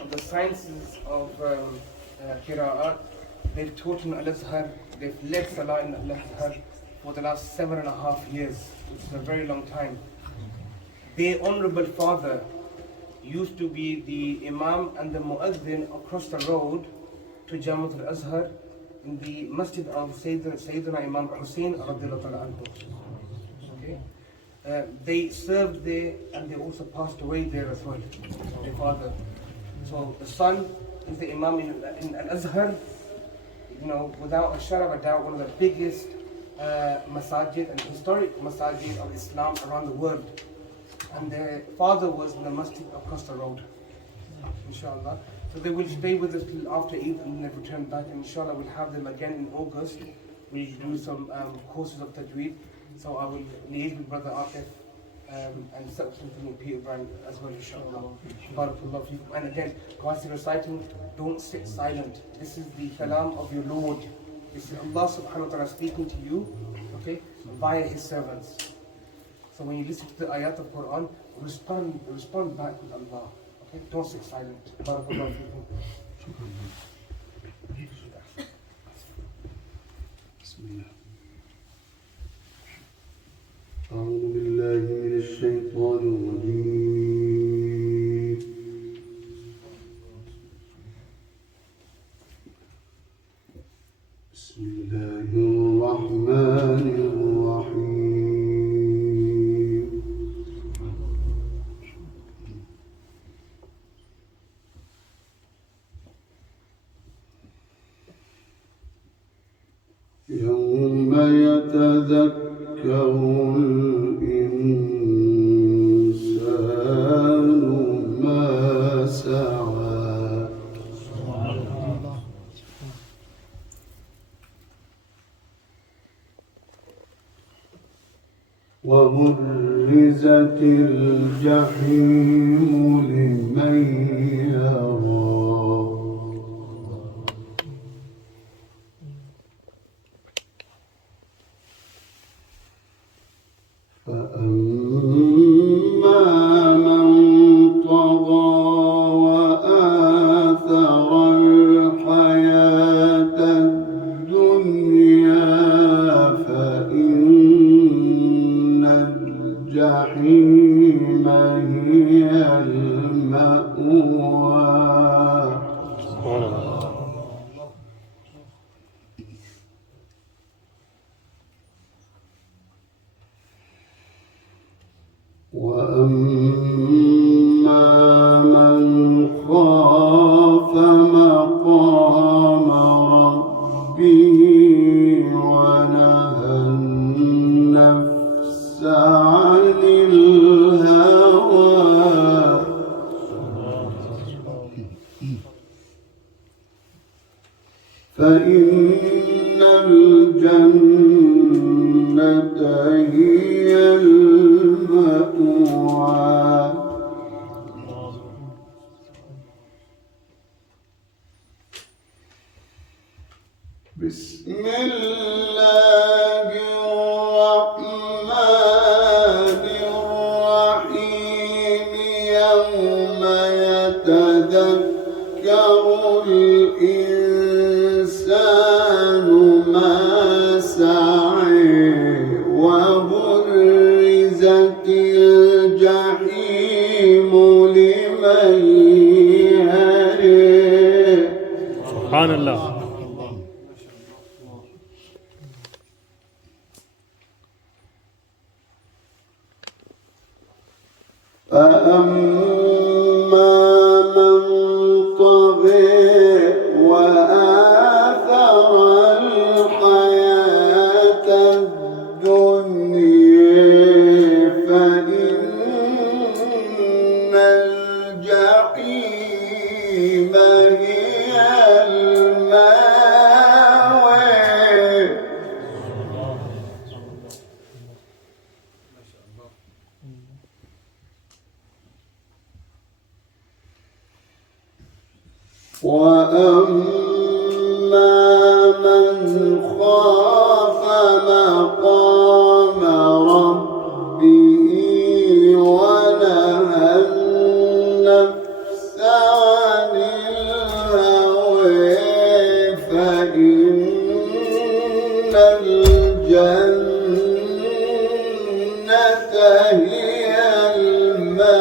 of the sciences of Qira'at. They've taught in Al-Azhar, they've led Salah in Al-Azhar for the last 7.5 years, which is a very long time. Their honorable father used to be the Imam and the Mu'adhin across the road to Jamaat Al-Azhar in the Masjid of Sayyidina Imam Hussein radiallahu anhu. Okay? They served there and they also passed away there as well, their father. So the son is the Imam in Al-Azhar, without a shadow of a doubt, one of the biggest masajid and historic masajid of Islam around the world. And their father was in the masjid across the road, inshallah. So they will stay with us till after Eid and then return back. And inshallah we'll have them again in August. We'll do some courses of tajweed. So I will liaise with Brother Atif and set up something with Peter Brand as well, inshallah. Barakallahu feekum. And again, whilst you're reciting, don't sit silent. This is the kalam of your Lord. This is Allah subhanahu wa ta'ala speaking to you, okay, via His servants. So when you listen to the ayat of Quran, respond back with Allah. Okay? Don't sit silent. Barakallahu feekum. Bismillah. أعوذ بالله من الشيطان الرجيم. بسم الله الرحمن الرحيم. يوم يتذكر الإنسان ما سعى وبرزت الجحيم لمن يرى فأما من طغى وآثر الحياة الدنيا فإن الجحيم هي المأوى وأما من خاف مقام ربه ونهى النفس عن الهوى فإن الجنة هي المأوى بسم الله الرحمن الرحيم يوم يتذكر الإنسان ما سعى وبرزت الجحيم لمن يرى سبحان الله. فأما من طغى وآثر الحياة الدنيا فإن الجحيم هي المأوى وأما من خاف مقام ربه ونهى النفس عن فإن الجنة هي المأوى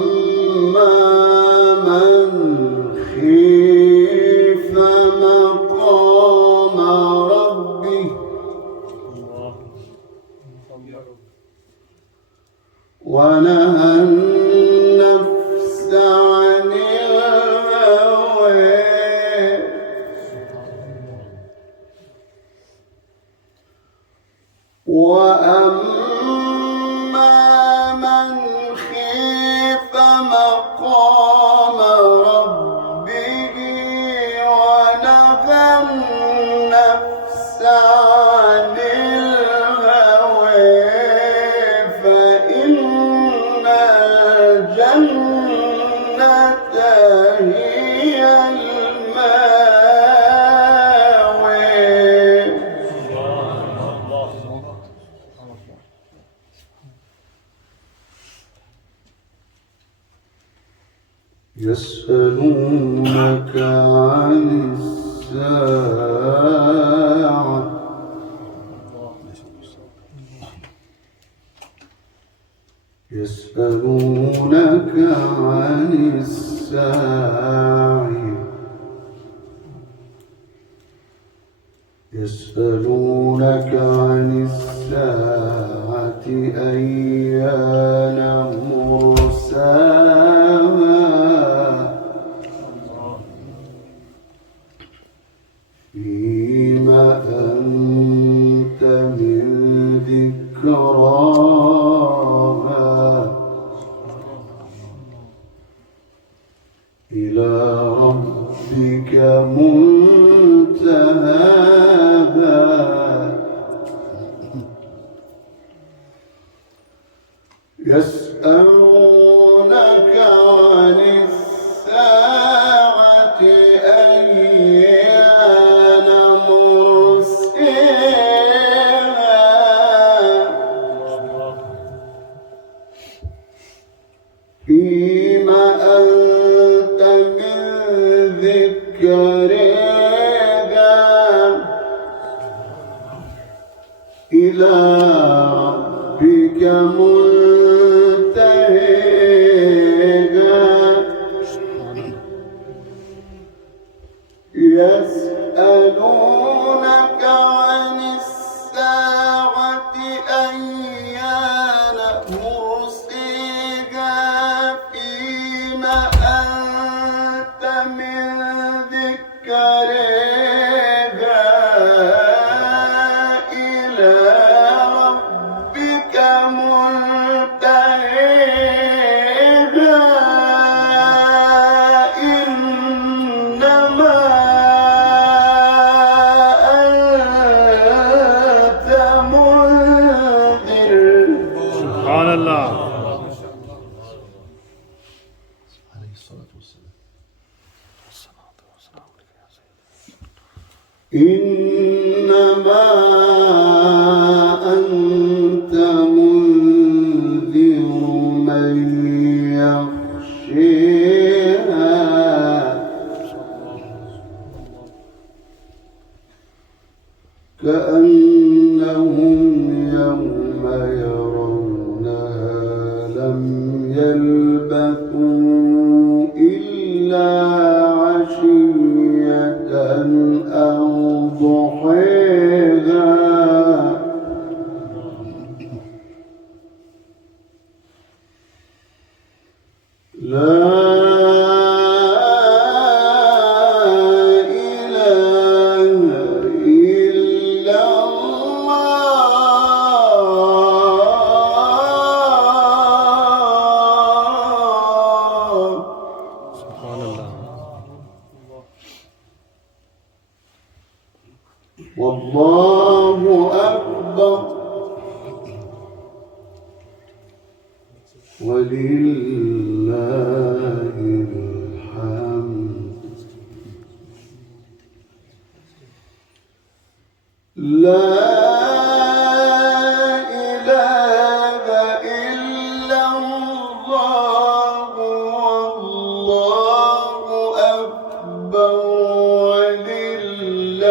وأما من خيف مقام ربه ونهى النفس عن الهوى وأما من خيف مقام ربه ونهى النفس عن الهوى فإن الجنة هي المأوى يسألونك عن الساعة يسألونك عن الساعة يسألونك عن الساعة أيان مرساها فيما أنت من ذكراها إلى ربك منتهاها يسألونك عن الساعة أيان مرساها فيما أنت من ذكرها إلى ربك منتهاها يسألونك عن الساعة أيان مرساها فيما أنت من ذكرها إلى ربك منتهاها إنما أنت منذر سبحان الله. إنما أنت منذر من يخشاها كأنهم يوم يرونها لم يلبثوا إلا عشية أو ضحيها لا إله إلا الله سبحان الله. والله أكبر ولله الحمد لا إله إلا الله والله أكبر ولله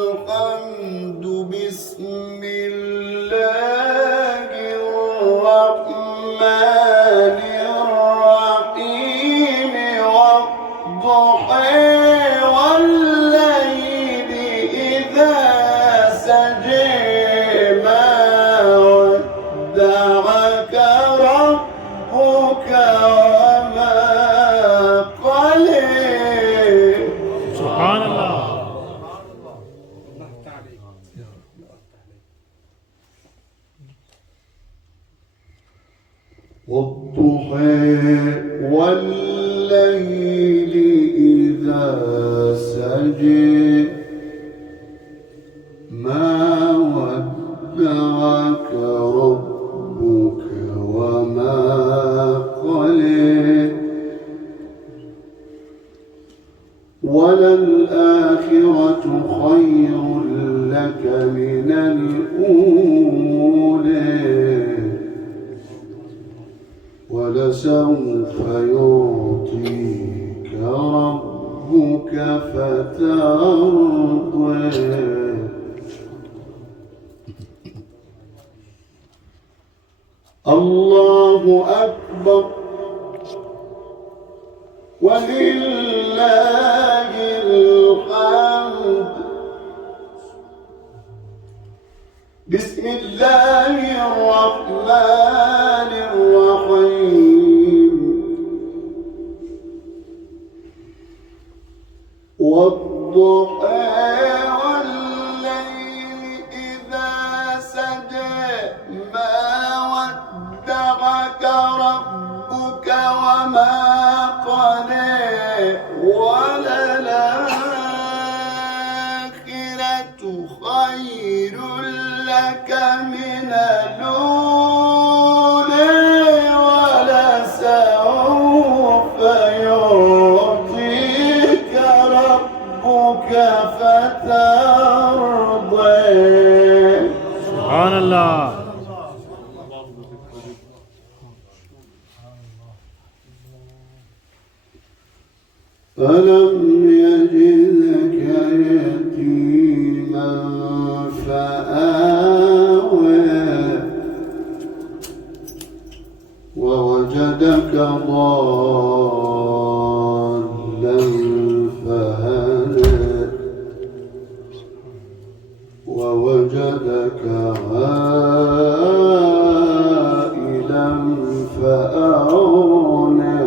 الحمد بسم الله الرحمن الرحيم والضحى والليل إذا سجى ما ودعك ربك وما قلى سبحان الله. والضحى والليل إذا سجى ما ودعك ربك وما قلى وللآخرة خير لك من الأولى ولسوف يعطيك ربك فترضى الله أكبر ولله الحمد. بسم الله الرحمن الرحيم والضحى والليل إذا سجى ما ودعك ربك وما قلى وللآخرة خير لك من الأولى ولسوف يعطيك ربك فترضى. سبحان الله. ألم يجدك يتيما فآوى ووجدك ضالا فهدى ووجدك عائلا فأغنى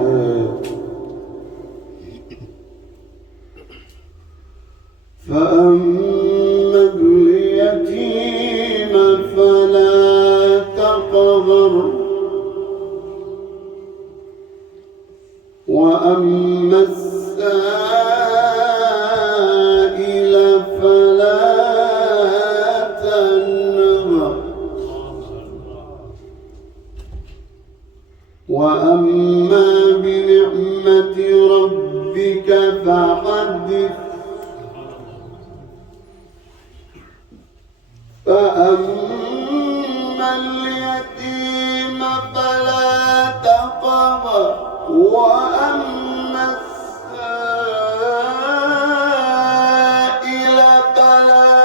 فأما اليتيم فلا تقهر وأما السائل فلا تنهر وأما بنعمة ربك فحدث. فأما اليتيم فلا تقهر وأما السائل فلا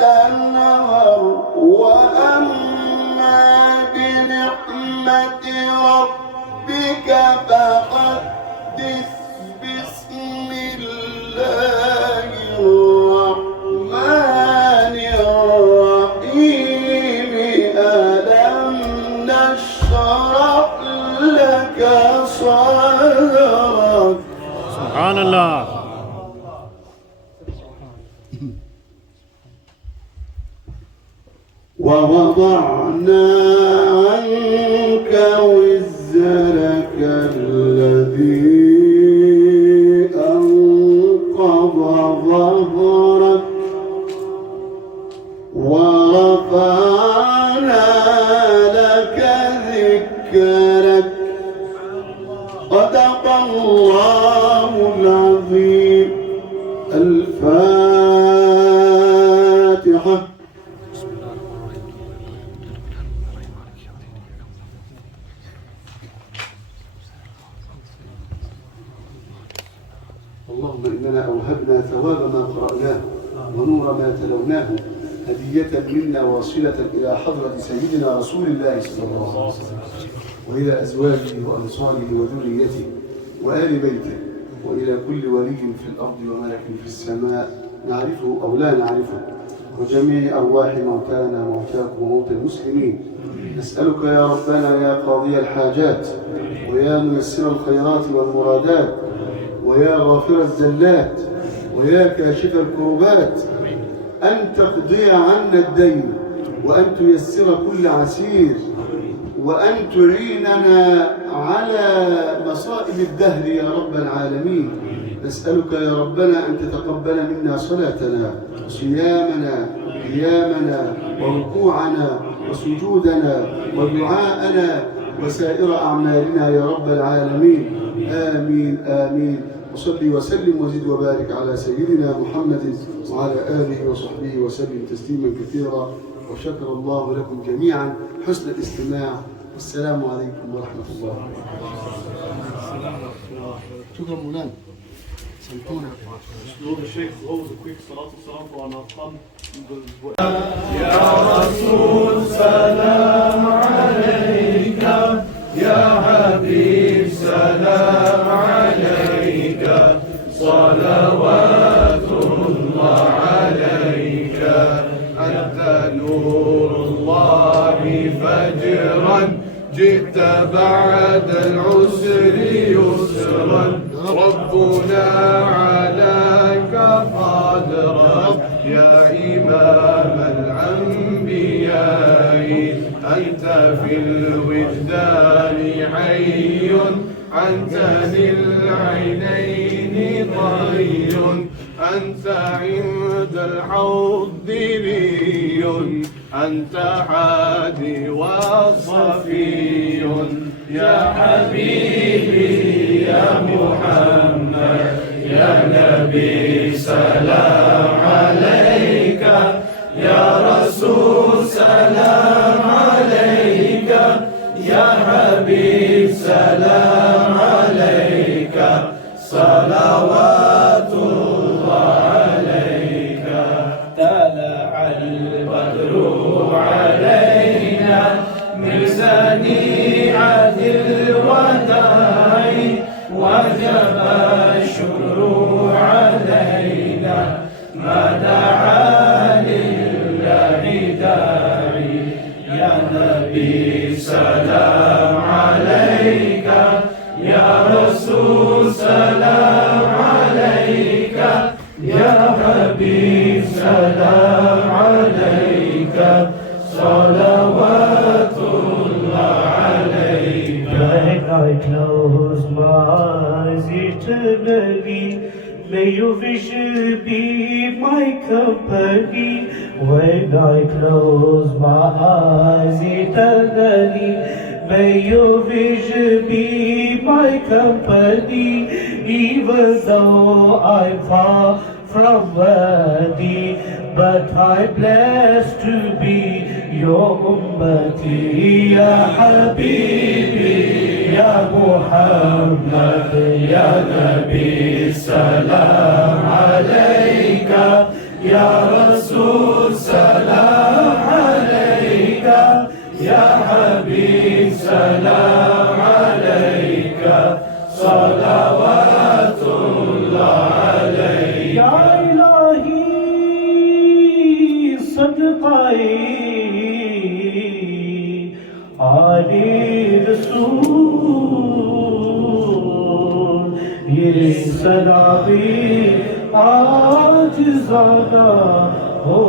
تنهر وأما بنعمة ربك فحدث. بسم الله الرحمن الرحيم ألم نشرح لك صدرك. سبحان الله. ووضعنا عنك وزرك الذي أنقض ظهرك ورفعنا لك ذكرك. صدق الله العظيم. الفاتحة. ما تلوناه هدية منا واصلة إلى حضرة سيدنا رسول الله صلى الله عليه وسلم وإلى أزواجه وأنصاره وذريته وآل بيته وإلى كل ولي في الأرض وملك في السماء نعرفه أو لا نعرفه وجميع أرواح موتانا موتاكم وموتى المسلمين. نسألك يا ربنا يا قاضي الحاجات ويا ميسر الخيرات والمرادات ويا غافر الزلات ويا كاشف الكروبات أن تقضي عنا الدين وأن تيسر كل عسير وأن تعيننا على مصائب الدهر يا رب العالمين. نسألك يا ربنا أن تتقبل منا صلاتنا وصيامنا قيامنا وركوعنا وسجودنا ودعاءنا وسائر أعمالنا يا رب العالمين. آمين آمين. وصلي وسلم وزد وبارك على سيدنا محمد وعلى آله وصحبه وسلم تسليما كثيرا. وشكر الله لكم جميعا حسن الاستماع. والسلام عليكم ورحمة الله. شكرا مولانا. سلطونا. اسلوب الشيخ غوث quick صلاة والسلام على أرقام يا رسول سلام عليك يا حبيب سلام عليك صلوات الله عليك أنت نور الله فجرا جئت بعد العسر يسرا ربنا عليك قادرا يا إمام الأنبياء أنت في الوجدان حي أنت للعينين ضي أنت عند الحوض بي أنت حادي وصفي يا حبيبي يا محمد يا نبي سلام عليك يا رسول سلام عليك يا حبيب سلام عليك صلوات الله عليك طلع البدر علينا من سنيعة الوداع وجب الشكر علينا ما دعا لله داعي يا نبي سلام عليك يا رسول سلام عليك يا حبيب سلام عليك صلوات الله عليك. I close my eyes eternally, may your vision be my company. When I close my eyes eternally, may your vision be my company. Even though I'm far from worthy, but I'm blessed to be your ummati. Ya Habibi, Ya Muhammad, Ya Nabi, salam alayka. Ya Rasul, salam alayka. Ya Habib, salam alayka. Salawatullah alayka. Ya Ilahi, sadqai Ali Rasul, ye salami aajizana ho